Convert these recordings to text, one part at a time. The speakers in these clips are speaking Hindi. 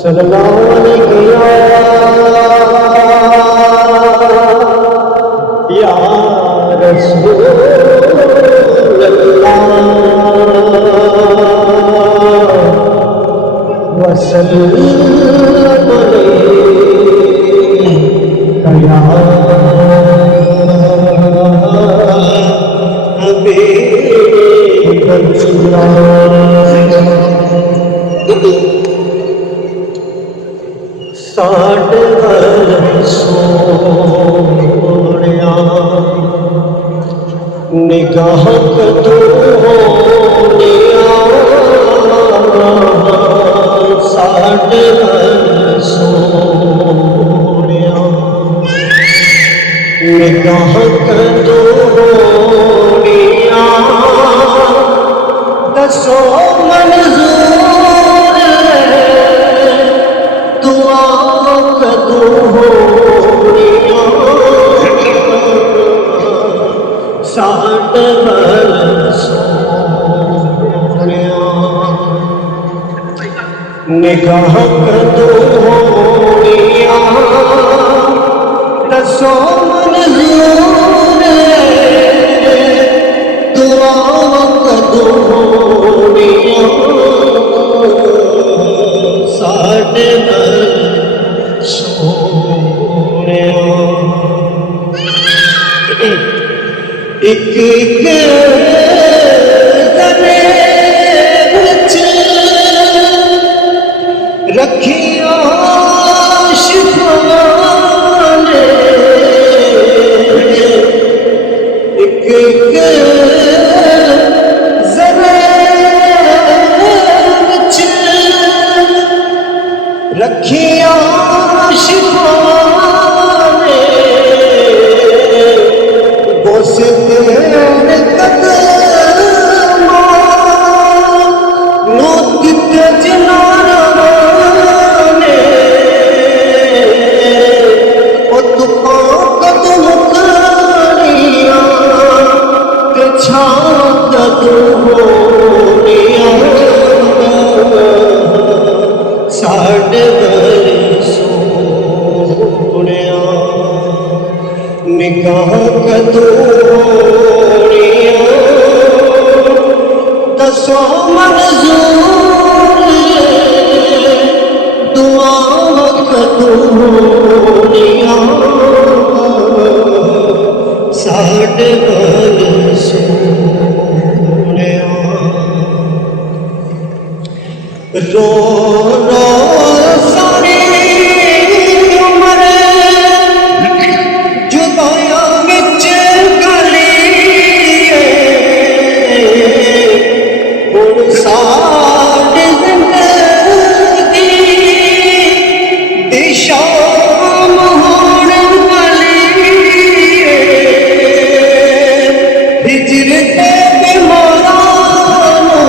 सल्लल्लाहु अलैहि या रसूल अल्लाह वसल्लम अलैका या हबीबल्लाह। साढ़े सोनिया निगाह कदों होनिया, साढ़े सोनिया निगाह कदों होनिया, दसो मंजूर दुआ कदों होनिया, साढ़े सोनिया निगाह कदों होनिया, दसो मंजूर दुआ कदों होनिया, साढ़े सोनिया। एक एक तने विच रखिया शिफा ने, एक एक जरे विच रखिया शिफा ने, बोस तेरे कदमां नो किते जनाना ने, ओ तू कदम करिया ते छा कदों होनिया, साढ़े सोनिया निगाह कदों होनिया, दसो मंजूर दुआ कदों होनिया, साढ़े सोनिया। रो रो सारी उम्र जुदाइयां विच गली, हुण साडी जिंदगी दी शाम होण वाली, हिजर ते बीमारां नूं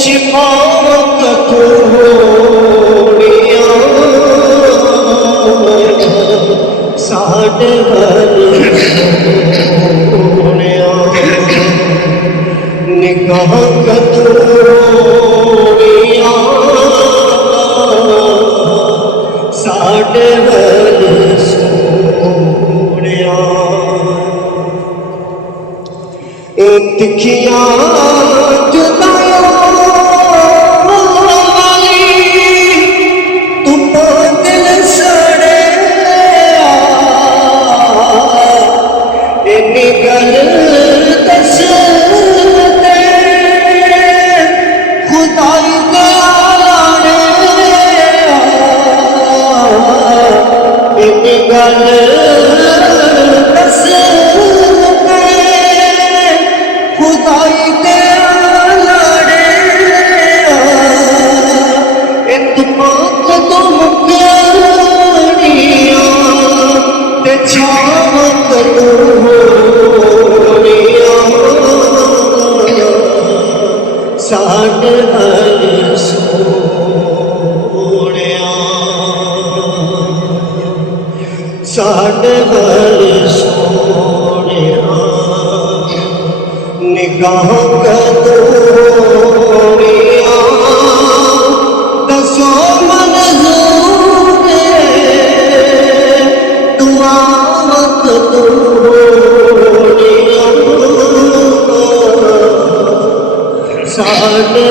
शिफा कदों होनिया, साढ़े सोनिया निगाह कदों होनिया, साढ़े सोनिया। तिखियां जुदाइयां वाली तू दिल सड़े, इन्नी गल दस दे खुदाई दे आलाने, इन्नी गल दस दे खुदाई दे आलाने, तुमा कदों मुकनिया ते छाव कदों होनिया, साढ़े सोनिया, साढ़े सोनिया निगाह कदों होनिया, सो मंजूर दुआ वक्त साडे